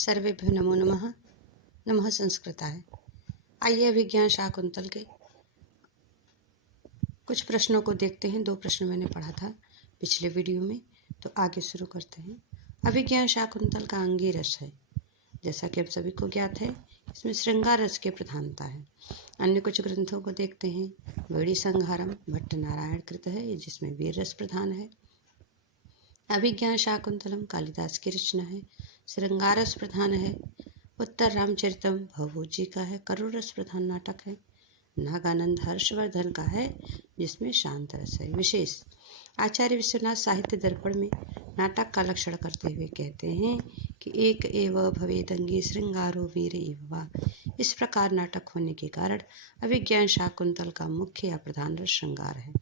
सर्वेभ्यो नमो नमः। नमः संस्कृताय। आइए अभिज्ञान शाकुंतल के कुछ प्रश्नों को देखते हैं। 2 प्रश्न मैंने पढ़ा था पिछले वीडियो में, तो आगे शुरू करते हैं। अभिज्ञान शाकुंतल का अंगी रस है। जैसा कि हम सभी को ज्ञात है, इसमें श्रृंगार रस की प्रधानता है। अन्य कुछ ग्रंथों को देखते हैं। वेणी संहारम भट्ट नारायण कृत है, जिसमें वीर रस प्रधान है। अभिज्ञान शाकुंतलम कालिदास की रचना है, श्रृंगार रस प्रधान है। उत्तर रामचरितम भवभूजी का है, करुण रस प्रधान नाटक है। नागानंद हर्षवर्धन का है, जिसमें शांत रस है। विशेष आचार्य विश्वनाथ साहित्य दर्पण में नाटक का लक्षण करते हुए कहते हैं कि एक एव भवेदंगी श्रृंगारो वीर एव वा। इस प्रकार नाटक होने के कारण अभिज्ञान शाकुंतल का मुख्य या प्रधान रस श्रृंगार है।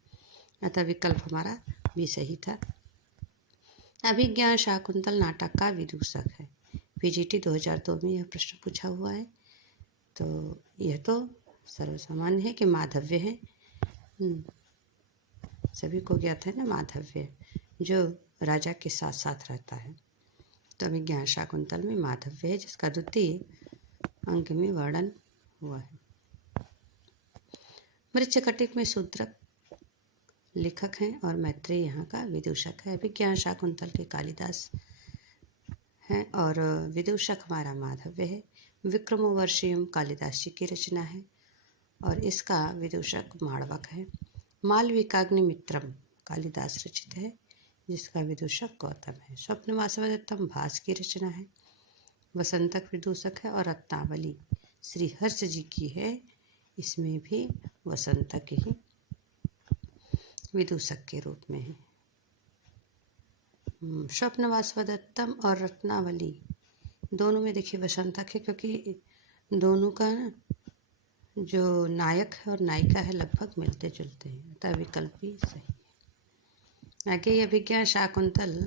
अतः विकल्प हमारा भी सही था। अभिज्ञान शाकुंतल नाटक का विदूषक है। पीजीटी 2002 में यह प्रश्न पूछा हुआ है। तो यह तो सर्वसामान्य है कि माधव्य है। सभी को ज्ञात है ना, माधव्य जो राजा के साथ साथ रहता है। तो अभिज्ञान शाकुंतल में माधव्य है, जिसका द्वितीय अंक में वर्णन हुआ है। मृच्छकटिक में शूद्रक लेखक हैं और मैत्रेय यहाँ का विदूषक है। अभिज्ञान शाकुंतल के कालिदास हैं और विदूषक हमारा माधव्य है। विक्रमोर्वशीयम कालिदास जी की रचना है और इसका विदूषक माणवक है। मालविकाग्निमित्रम कालिदास रचित है, जिसका विदूषक गौतम है। स्वप्नवासवदत्तम भास की रचना है। वसंतक विदूषक है और रत्नावली श्री हर्ष जी की है, इसमें भी वसंतक ही विदूषक के रूप में है। स्वप्नवासवदत्तम और रत्नावली दोनों में देखिए वसंतक है, क्योंकि दोनों का जो नायक है और नायिका है लगभग मिलते जुलते हैं। अतः विकल्प भी सही है। आगे ये अभिज्ञान शाकुंतल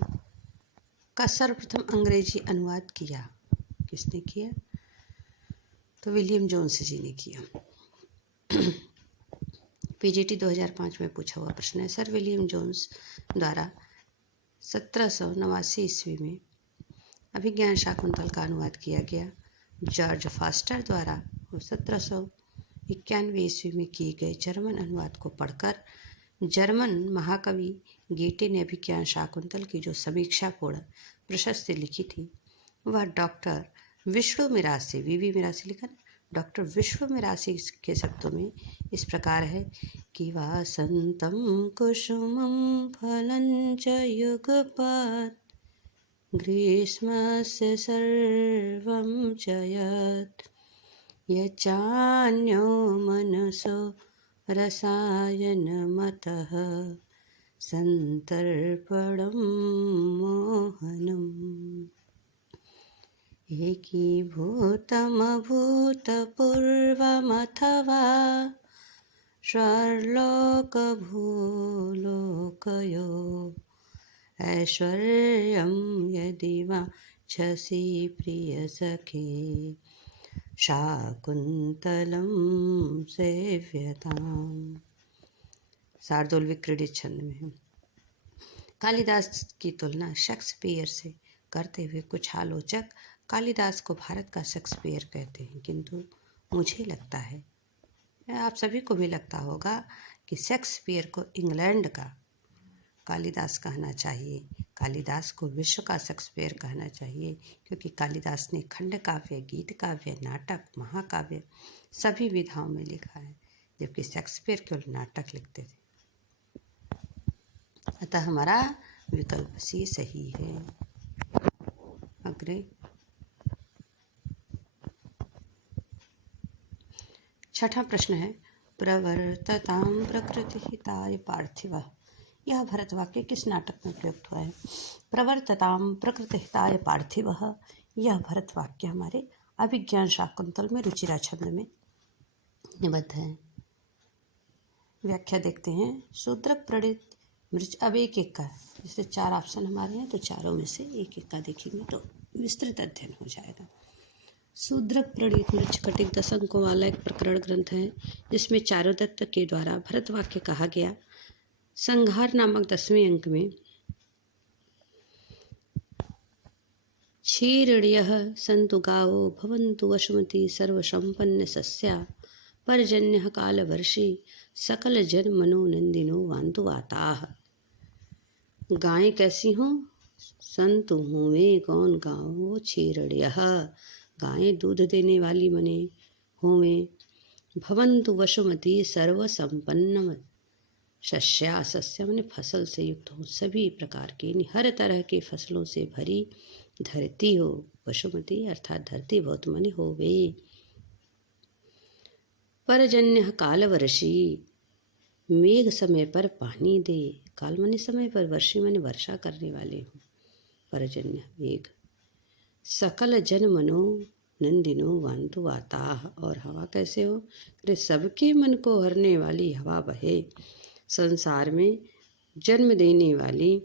का सर्वप्रथम अंग्रेजी अनुवाद किया किसने किया? तो विलियम जोन्स जी ने किया। पीजीटी 2005 में पूछा हुआ प्रश्न है। सर विलियम जोन्स द्वारा 1789 ईस्वी में अभिज्ञान शाकुंतल का अनुवाद किया गया। जॉर्ज फास्टर द्वारा 1791 ईस्वी में किए गए जर्मन अनुवाद को पढ़कर जर्मन महाकवि गीटे ने अभिज्ञान शाकुंतल की जो समीक्षापूर्ण प्रशस्ति लिखी थी, वह डॉक्टर विश्व मिरासी लिखा, डॉक्टर विश्व मिरासी के शब्दों में इस प्रकार है कि वासंतम कुसुमं फलं च युगपत् ग्रीष्मस्य सर्वं च यत् यचान्यो मनसो रसायनमतः संतर्पणं मोहनम्। एकीभूतमभूतपूर्वमथवा स्वर्लोकभूलोकयो ऐश्वर्यं यदि वाञ्छसि प्रियसखे शाकुन्तलं सेव्यताम्। शार्दूल क्रीडित छंद में है। कालिदास की तुलना शेक्सपियर से करते हुए कुछ आलोचक कालिदास को भारत का शेक्सपियर कहते हैं, किंतु मुझे लगता है, आप सभी को भी लगता होगा, कि शेक्सपियर को इंग्लैंड का कालिदास कहना चाहिए। कालिदास को विश्व का शेक्सपियर कहना चाहिए, क्योंकि कालिदास ने खंड काव्य, गीत काव्य, नाटक, महाकाव्य सभी विधाओं में लिखा है, जबकि शेक्सपियर केवल नाटक लिखते थे। अतः हमारा विकल्प सी सही है। अग्रे छठा प्रश्न है। प्रवर्तताम प्रकृतिहिताय पार्थिवः। यह भरत वाक्य किस नाटक में प्रयुक्त हुआ है? प्रवर्तताम प्रकृतिहिताय पार्थिवः, यह भरत वाक्य हमारे अभिज्ञान शाकुंतल में रुचिरा छंद में निबद्ध है। व्याख्या देखते हैं। शूद्रक प्रणीत मृच, अब एक एक का, जैसे 4 ऑप्शन हमारे हैं तो चारों में से एक एक का देखेंगे तो विस्तृत अध्ययन हो जाएगा। शूद्रक प्रणीत मृच्छकटिक 10 अंकों वाला एक प्रकरण ग्रंथ है, जिसमें चारुदत्त के द्वारा भरत वाक्य कहा गया। संहार नामक 10वें अंक में क्षीरण्यः सन्तु गावो भवन्तु वसुमती सर्वसम्पन्न सस्या पर्जन्यः कालवर्षि सकलजनमनोनन्दिनो वान्तु वाताः। गायें कैसी हों? संतु होवें कौन गाओ क्षीरण्यः, गायें दूध देने वाली बने होवें। भवन्तु वसुमती सर्वसंपन्न शस्या, शस्या माने फसल से युक्त हो, सभी प्रकार की हर तरह की फसलों से भरी धरती हो। वसुमती अर्थात धरती बहुत माने होवे। परजन्य कालवर्षी, मेघ समय पर पानी दे। काल माने समय पर, वर्षी माने वर्षा करने वाले हो। परजन्य मेघ। सकल जन मनो नंदिनो वान्तु वाताः, और हवा कैसे हो? अरे सबके मन को हरने वाली हवा बहे। संसार में जन्म देने वाली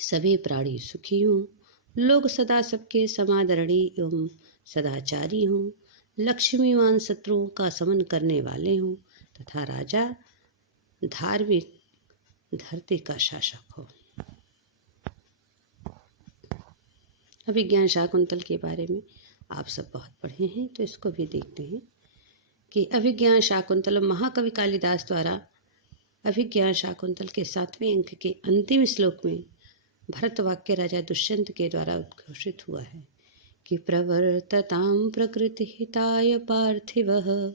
सभी प्राणी सुखी हों। लोग सदा सबके समादरणी एवं सदाचारी हों। लक्ष्मीवान शत्रुओं का समन करने वाले हों तथा राजा धार्मिक धरती का शासक हो। अभिज्ञान शाकुंतल के बारे में आप सब बहुत पढ़े हैं, तो इसको भी देखते हैं कि अभिज्ञान शाकुंतल महाकवि कालिदास द्वारा अभिज्ञान शाकुंतल के 7वें अंक के अंतिम श्लोक में भरतवाक्य राजा दुष्यंत के द्वारा उद्घोषित हुआ है कि प्रवर्ततां प्रकृतिहिताय पार्थिवः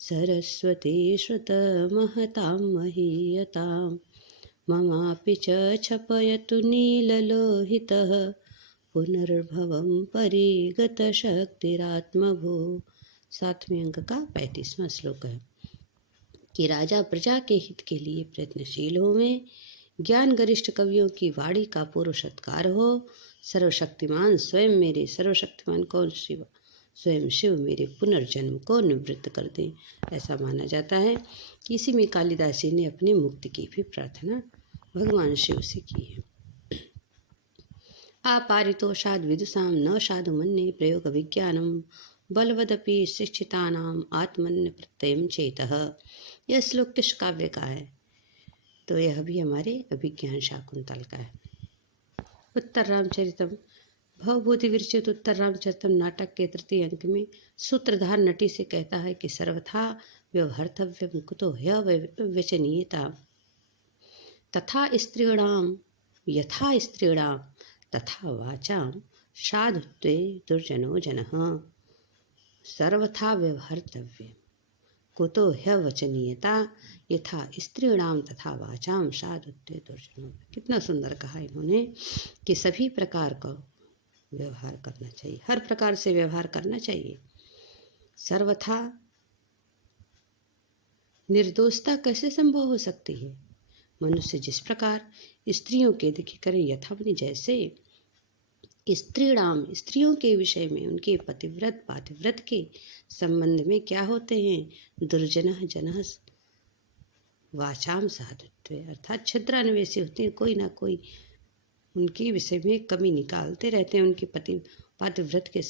सरस्वती श्रुतमहतां महीयतां ममापि च क्षपयतु नीललोहितः पुनर्भवं परिगतशक्तिरात्मभो। 7वें अंक का 35वां श्लोक है कि राजा प्रजा के हित के लिए प्रयत्नशील होवें, ज्ञान गरिष्ठ कवियों की वाणी का पूर्व सत्कार हो। सर्वशक्तिमान स्वयं मेरे, सर्वशक्तिमान कौन? शिव, स्वयं शिव मेरे पुनर्जन्म को निवृत्त कर दें। ऐसा माना जाता है कि इसी में कालिदास जी ने अपनी मुक्ति की भी प्रार्थना भगवान शिव से की है। आपारितोषाद विदुषां न साधु मन्ये प्रयोग विज्ञानम बलवदपि शिक्षितानाम आत्मन्य प्रत्ययम चेतः। यह श्लोक किस काव्य का है? तो यह भी हमारे अभिज्ञान शाकुंतल का है। उत्तर रामचरितम भवभूति विरचित उत्तर रामचरितम नाटक के 3 अंक में सूत्रधार नटी से कहता है कि सर्वथा व्यवहर्तव्यम कुतो ह्यवचनीयता तथा स्त्रीणाम यथा स्त्रीणाम तथा वाचाम साधुत्वे दुर्जनो जनः। सर्वथा व्यवहर्तव्य कुतो ह्यवचनीयता यथा स्त्रीणाम तथा वाचाम साधुत्वे दुर्जनो। कितना सुंदर कहा इन्होंने कि सभी प्रकार का व्यवहार करना चाहिए, हर प्रकार से व्यवहार करना चाहिए। सर्वथा निर्दोषता कैसे संभव हो सकती है? मनुष्य जिस प्रकार स्त्रियों के देखी करें, यथा बनी जैसे स्त्रीणाम स्त्रियों के विषय में, उनके पतिव्रत पातिव्रत के संबंध में क्या होते हैं? दुर्जनः जनः वाचाम साधुत्वे, अर्थात छिद्रान्वेषी होते हैं, कोई ना कोई उनके विषय में कमी निकालते रहते हैं। उनके पति पातिव्रत के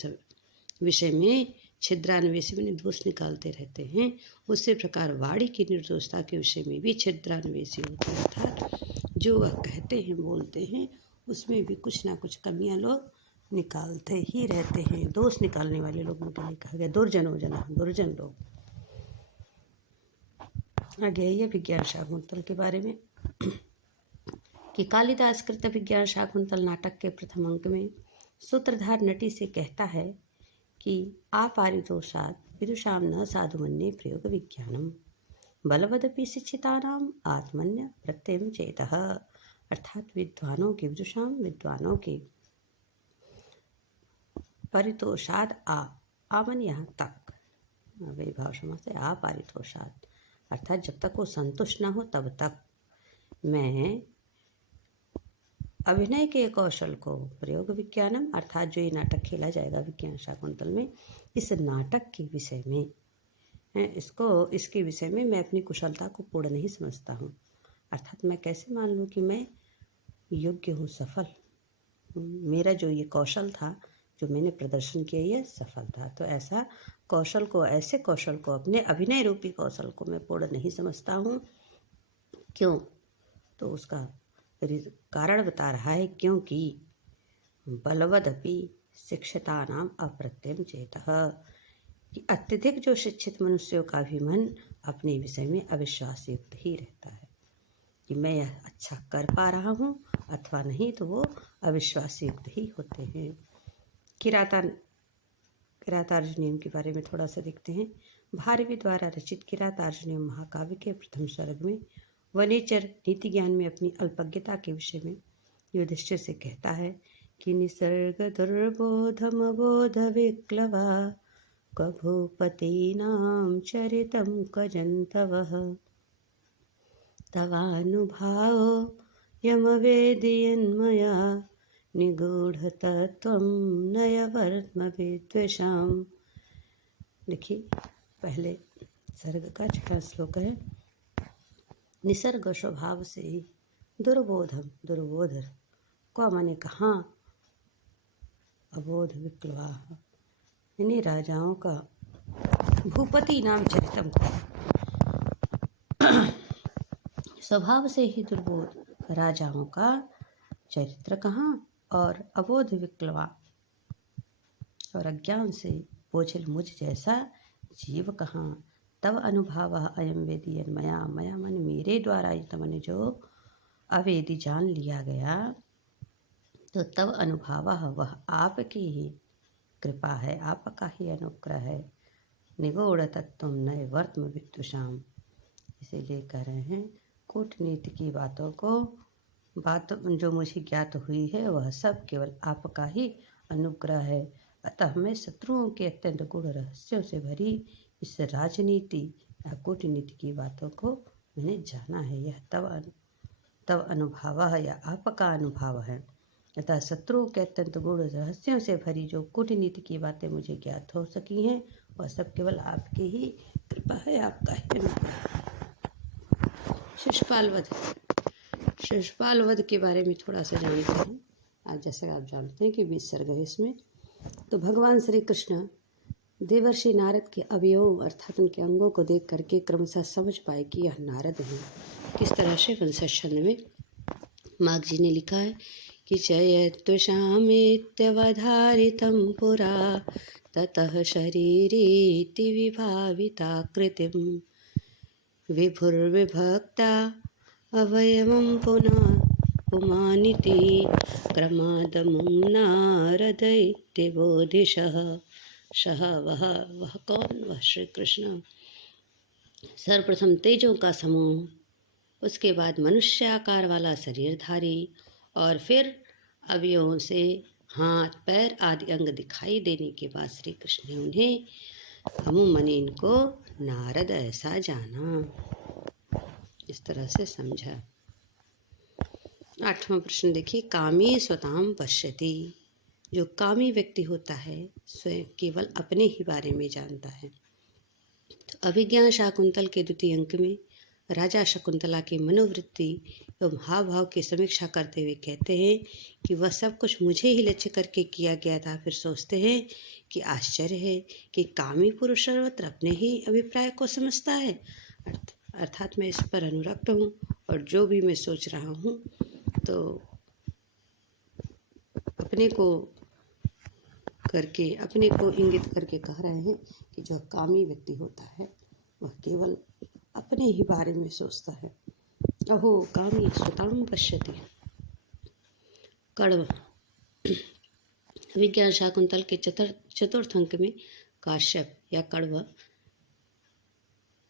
विषय में छिद्रान्वेषी में दोष निकालते रहते हैं। उसी प्रकार वाणी की निर्दोषता के विषय में भी छिद्रान्वेषी होते हैं, अर्थात जो वह कहते हैं बोलते हैं उसमें भी कुछ ना कुछ कमियां लोग निकालते ही रहते हैं। दोष निकालने वाले लोगों के लिए कहा गया दुर्जनो जना, दुर्जन लोग। आगे आइए विज्ञान शाकुंतल के बारे में कि कालिदास कृत विज्ञान शाकुंतल नाटक के प्रथम अंक में सूत्रधार नटी से कहता है कि आपारितोषात् विदुषां न साधु मन्ये प्रयोग विज्ञानम बलवदपि शिक्षितानाम आत्मन्य प्रत्ययम चेतः। अर्थात विद्वानों के, विदुषां विद्वानों के, परितोषाद आवन यहाँ तक वैभाव समास से आपारितोषाद, अर्थात जब तक वो संतुष्ट ना हो तब तक मैं अभिनय के कौशल को प्रयोग विज्ञानम, अर्थात जो ये नाटक खेला जाएगा विज्ञान शाकुंतल में, इस नाटक के विषय में इसके विषय में मैं अपनी कुशलता को पूर्ण नहीं समझता हूँ। अर्थात मैं कैसे मान लूँ कि मैं योग्य हूँ, सफल, मेरा जो ये कौशल था, जो मैंने प्रदर्शन किया, ये सफल था। तो ऐसा कौशल को, ऐसे कौशल को, अपने अभिनय रूपी कौशल को मैं पूर्ण नहीं समझता हूँ। क्यों? तो उसका कारण बता रहा है, क्योंकि बलवदपि शिक्षितानाम अप्रत्यम चेतः, कि अत्यधिक जो शिक्षित मनुष्यों का भी मन अपने विषय में अविश्वास युक्त ही रहता है कि मैं यह अच्छा कर पा रहा हूँ अथवा नहीं, तो वो अविश्वास युक्त ही होते हैं। किरातार्जुनीयम के बारे में थोड़ा सा देखते हैं। भारवी द्वारा रचित किरातार्जुनीयम महाकाव्य के प्रथम सर्ग में वनेचर नीति ज्ञान में अपनी अल्पज्ञता के विषय में युधिष्ठिर से कहता है कि निसर्ग दुर्बोधम बोध विक्लवा कभूपतीनां चरितं कजन्तवः तवानुभावो यमवेदयन्मया निगूढ़तत्त्वं नयवर्त्म विद्वेषाम्। देखिए, पहले सर्ग का 6वां श्लोक है। निसर्ग स्वभाव से ही दुर्बोधम, दुर्बोध को माने कहाँ, अबोध विक्लवा यानी राजाओं का, भूपति नाम चरितम स्वभाव से ही दुर्बोध राजाओं का चरित्र कहाँ, और अबोध विक्लवा और अज्ञान से बोझिल मुझ जैसा जीव कहाँ। तब अनुभाव अयम वेदी मया, मया मन मेरे द्वारा तमने जो अवेदी जान लिया गया, तो तब अनुभाव वह आपकी ही कृपा है, आपका ही अनुग्रह है। निगूढ़ तत्व नए वर्तम विद्वषाम, इसीलिए कह रहे हैं कूटनीति की बात जो मुझे ज्ञात हुई है वह सब केवल आपका ही अनुग्रह है। अतः मैं शत्रुओं के अत्यंत गूढ़ रहस्यों से भरी इस राजनीति या कूटनीति की बातों को मैंने जाना है। यह तब अनुभव या आपका अनुभव है। अतः शत्रुओं के अत्यंत गूढ़ रहस्यों से भरी जो कूटनीति की बातें मुझे ज्ञात हो सकी हैं वह सब केवल आपकी ही कृपा है, आपका ही अनुग्रह। शिशुपाल वध के बारे में थोड़ा सा जानते हैं। आज जैसे आप जानते हैं कि 20 सर्ग है इसमें। तो भगवान श्री कृष्ण देवर्षि नारद के अवयव अर्थात उनके अंगों को देख करके क्रमशः समझ पाए कि यह नारद हैं। किस तरह से वंशज छंद में माघ जी ने लिखा है कि चयत्वशामेत्यवधारितं पुरा ततः शरीरीति विभाविताकृतिं विभुर्विभक्ता अवयवं पुनः पुमानिति क्रमादमुं नारदैत्यबोधिशः। वह कौन? वह श्री कृष्ण। सर्वप्रथम तेजों का समूह, उसके बाद मनुष्याकार वाला शरीरधारी, और फिर अवयवों से हाथ पैर आदि अंग दिखाई देने के बाद श्री कृष्ण ने उन्हें अमूमन इनको नारद ऐसा जाना, इस तरह से समझा। 8वां प्रश्न देखिए। कामी स्वताम पश्यति, जो कामी व्यक्ति होता है स्वयं केवल अपने ही बारे में जानता है। तो अभिज्ञान शाकुंतल के 2 अंक में राजा शकुंतला की मनोवृत्ति एवं हाव भाव की समीक्षा करते हुए कहते हैं कि वह सब कुछ मुझे ही लक्ष्य करके किया गया था। फिर सोचते हैं कि आश्चर्य है कि कामी पुरुष सर्वत्र अपने ही अभिप्राय को समझता है, अर्थात मैं इस पर अनुरक्त हूँ और जो भी मैं सोच रहा हूँ तो अपने को इंगित करके कह रहे हैं कि जो कामी व्यक्ति होता है वह केवल अपने ही बारे में सोचता है। अहो कामी स्वताम पश्यति। कण्व विज्ञान शाकुंतल के चतुर्थ अंक में काश्यप या कण्व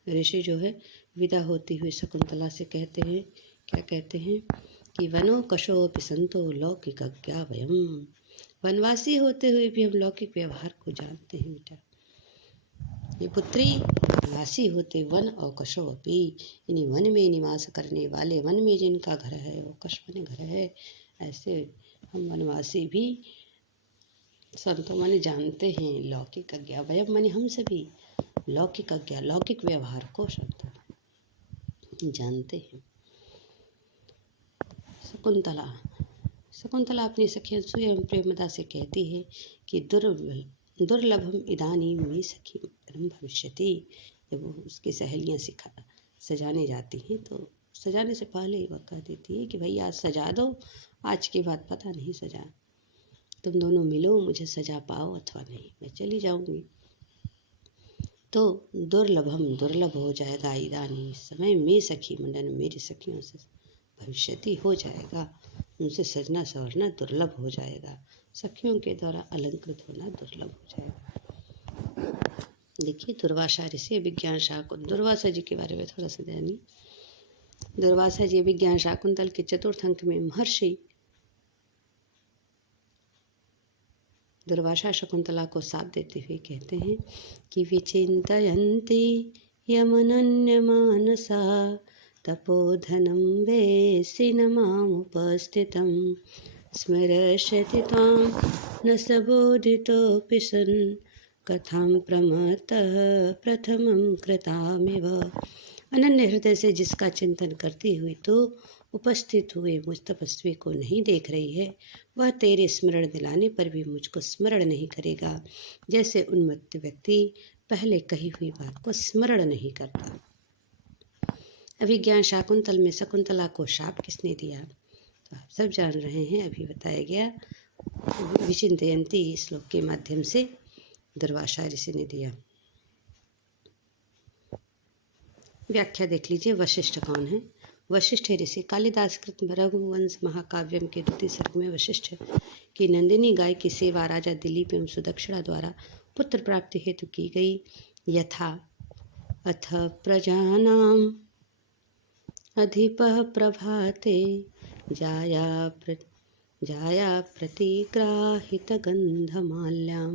ऋषि जो है विदा होती हुई शकुंतला से कहते हैं, क्या कहते हैं कि वनो कशोपि संतो लौकिकज्ञा वयम्, वनवासी होते हुए भी हम लौकिक व्यवहार को जानते हैं बेटा। ये पुत्री वनवासी होते वन और कशोपि यानी वन में निवास करने वाले, वन में जिनका घर है वो कश माने घर है, ऐसे हम वनवासी भी संतों माने जानते हैं लौकिक अज्ञा, वयम माने हम सभी लौकिक अज्ञा लौकिक व्यवहार को संत जानते हैं। शकुंतला अपनी सखी अनसुया एवं प्रेमदा से कहती है कि दुर्लभम इदानीं मे सखी मकरम भविष्यति। जब उसकी सहेलियाँ सजाने जाती हैं तो सजाने से पहले वह कह देती है कि भाई आज सजा दो, आज के बाद पता नहीं सजा। तुम दोनों मिलो, मुझे सजा पाओ अथवा नहीं, मैं चली जाऊंगी। तो दुर्लभम दुर्लभ हो जाएगा, इदानीं इस समय, मैं सखी मंडन, मेरी सखियों से भविष्यति हो जाएगा, उनसे सजना संवरना दुर्लभ हो जाएगा, सखियों के द्वारा अलंकृत होना दुर्लभ हो जाएगा। देखिए दुर्वासा ऋषि विज्ञान शाकुंतल, दुर्वासा जी के बारे में थोड़ा सा जानिए। दुर्वासा जी विज्ञान शाकुंतल के चतुर्थ अंक में महर्षि दुर्वासा शकुंतला को साथ देते हुए कहते हैं कि विचिन्तयन्ति यमनन्यमानसा तपोधनं वेस्ति न मामुपस्थितं स्मरष्यति त्वां न सबोधितोऽपि सन् कथां प्रमत्तः प्रथमं कृतामिव। अनन्य हृदय से जिसका चिंतन करती हुई तो उपस्थित हुए मुझ तपस्वी को नहीं देख रही है, वह तेरे स्मरण दिलाने पर भी मुझको स्मरण नहीं करेगा, जैसे उन्मत्त व्यक्ति पहले कही हुई बात को स्मरण नहीं करता। अभिज्ञान शाकुंतल में शकुंतला को शाप किसने दिया, तो आप सब जान रहे हैं, अभी बताया गया। विचिन्तयन्ति श्लोक के माध्यम से दुर्वासा ऋषि ने दिया। व्याख्या देख लीजिए। वशिष्ठ कौन है? वशिष्ठ ऋषि कालिदास कृत रघुवंश महाकाव्यम के द्वितीय सर्ग में वशिष्ठ की नंदिनी गाय की सेवा राजा दिलीप एवं सुदक्षिणा द्वारा पुत्र प्राप्ति हेतु की गई। यथा अथ प्रजानाम अधिपः प्रभाते जाया प्रतिग्राहित गंधमाल्यां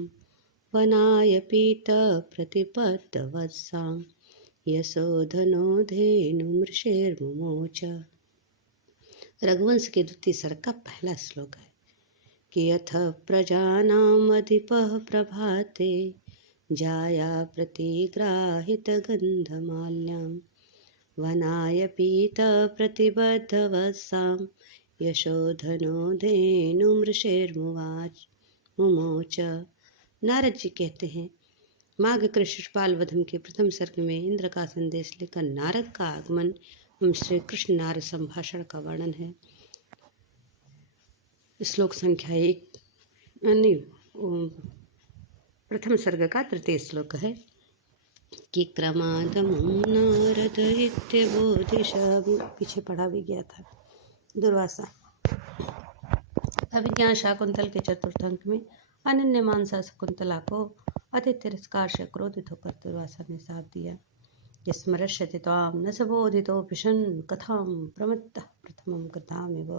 वनाय पीत प्रतिपद्वत्सां यशोधनो धेनुमृषेर्मुमोच। रघुवंश के द्वितीय सर्ग का पहला श्लोक है कि अथ प्रजानाम अधिपः प्रभाते जाया प्रतिग्राहित गंधमाल्यां वनाय पीत प्रतिबद्धवत्सां यशोधनो धेनुमृषेर्मुमोच। नारद जी कहते हैं, माघ कृष्ण शिशुपाल वधम के प्रथम सर्ग में इंद्र का संदेश लेकर नारद का आगमन एवं श्री कृष्ण नारद संभाषण का वर्णन है। श्लोक संख्या 1 प्रथम सर्ग का तृतीय श्लोक है कि क्रमादमुं नारद इत्यबोधिशा, पीछे पढ़ा भी गया था। दुर्वासा अभिज्ञान शाकुंतल के चतुर्थ अंक में अनन्य मानसा शकुंतला को अति तिरस्कार से क्रोधित होकर दुर्वासा ने साथ दिया। स्मरष्यति त्वां न सबोधितोऽपि सन् कथां प्रमत्तः प्रथमं कृतामिव।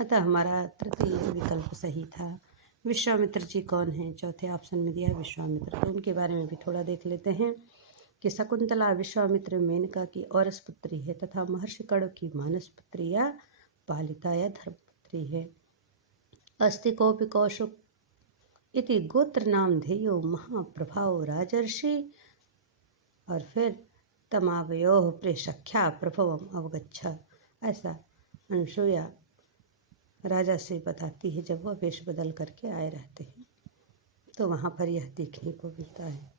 अतः हमारा तृतीय विकल्प सही था। विश्वामित्र जी कौन हैं? चौथे ऑप्शन में दिया विश्वामित्र, तो उनके बारे में भी थोड़ा देख लेते हैं कि शकुंतला विश्वामित्र मेनका की औरस पुत्री है तथा महर्षि कण्व की मानस पुत्री या पालिता या धर्मपुत्री है। अस्ति कोऽपि कौशुक इति गोत्र नाम धेयो महाप्रभाव राजर्षि, और फिर तमावयोः प्रेषख्या प्रभवम अवगच्छ। ऐसा अनसुया राजा से बताती है जब वह वेश बदल करके आए रहते हैं, तो वहाँ पर यह देखने को मिलता है।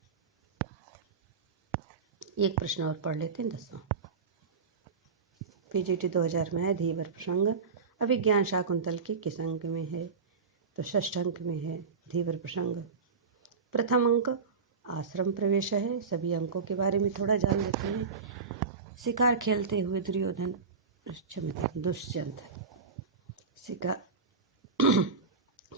एक प्रश्न और पढ़ लेते हैं, 10वां पीजीटी 2000 में है। धीवर प्रसंग अभिज्ञान शाकुंतल के किस अंक में है? तो षष्ठ अंक में है धीवर प्रसंग। प्रथम अंक आश्रम प्रवेश है। सभी अंकों के बारे में थोड़ा जान लेते हैं। शिकार खेलते हुए दुष्यंत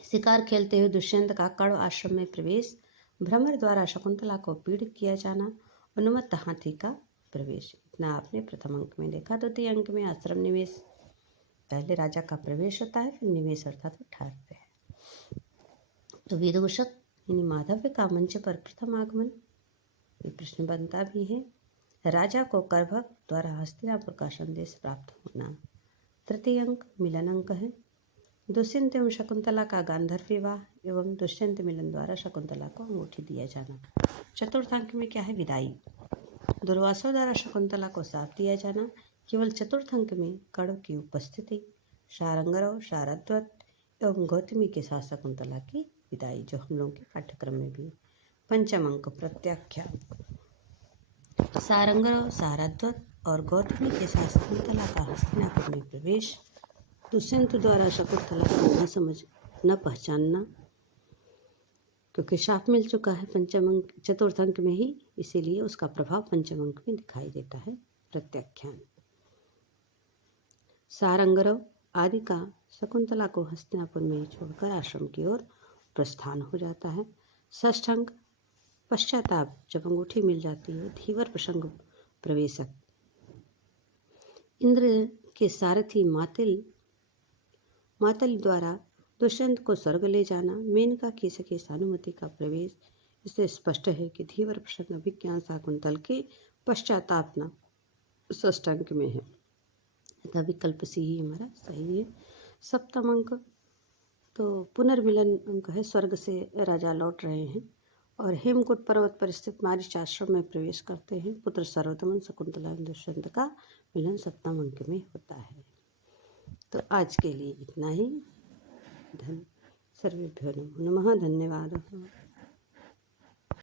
शिकार खेलते हुए दुष्यंत का कण्व आश्रम में प्रवेश, भ्रमर द्वारा शकुंतला को पीड़ित किया जाना, उन्मत्त हाथी का प्रवेश, इतना आपने प्रथम अंक में देखा। द्वितीय अंक में आश्रम निवेश, पहले राजा का प्रवेश होता है, फिर निवेश अर्थात ठहरते हैं। तो विदूषक यानी माधव्य का मंच पर प्रथम आगमन, ये प्रश्न बनता भी है। राजा को करभक्त द्वारा हस्तिनापुर का संदेश प्राप्त होना। तृतीय अंक मिलन अंक है। दुष्यंत एवं शकुंतला का गांधर्व विवाह एवं दुष्यंत मिलन द्वारा शकुंतला को अंगूठी दिया जाना। चतुर्थ अंक में क्या है? विदाई, दुर्वासा द्वारा शकुंतला को साथ दिया जाना। केवल चतुर्थ अंक में कण्व की उपस्थिति, शारंगरव, शारद्वत एवं गौतमी के साथ शकुंतला की विदाई, जो हम लोगों के पाठ्यक्रम में भी। पंचम अंक प्रत्याख्या, शारंगरव, शारद्वत और गौतमी के साथ शकुंतला का हस्तिनापुर में प्रवेश, दुष्यंत द्वारा शकुंतला को न समझ न पहचानना, क्योंकि शाप मिल चुका है पंचम अंक चतुर्थ अंक में ही, इसीलिए उसका प्रभाव पंचम अंक में दिखाई देता है। प्रत्याख्यान। सारंगरव आदि का शकुंतला को हस्तिनापुर में ही छोड़कर आश्रम की ओर प्रस्थान हो जाता है। षष्ठ अंक पश्चाताप, जब अंगूठी मिल जाती है। धीवर प्रसंग प्रवेशक, इंद्र के सारथी मातल द्वारा दुष्यंत को स्वर्ग ले जाना। मेनका की सखी सानुमति का प्रवेश। इससे स्पष्ट है कि धीवर प्रसंग अभिज्ञान शाकुंतल के पश्चातापना षष्ठ अंक में है, तथा विकल्प सी ही हमारा सही है। सप्तम अंक तो पुनर्मिलन अंक है। स्वर्ग से राजा लौट रहे हैं और हेमकूट पर्वत पर स्थित मारीच आश्रम में प्रवेश करते हैं। पुत्र सर्वोत्तम शकुंतला एवं दुष्यंत का मिलन सप्तम अंक में होता है। तो आज के लिए इतना ही। सर्वेभ्यो नमः। धन्यवाद।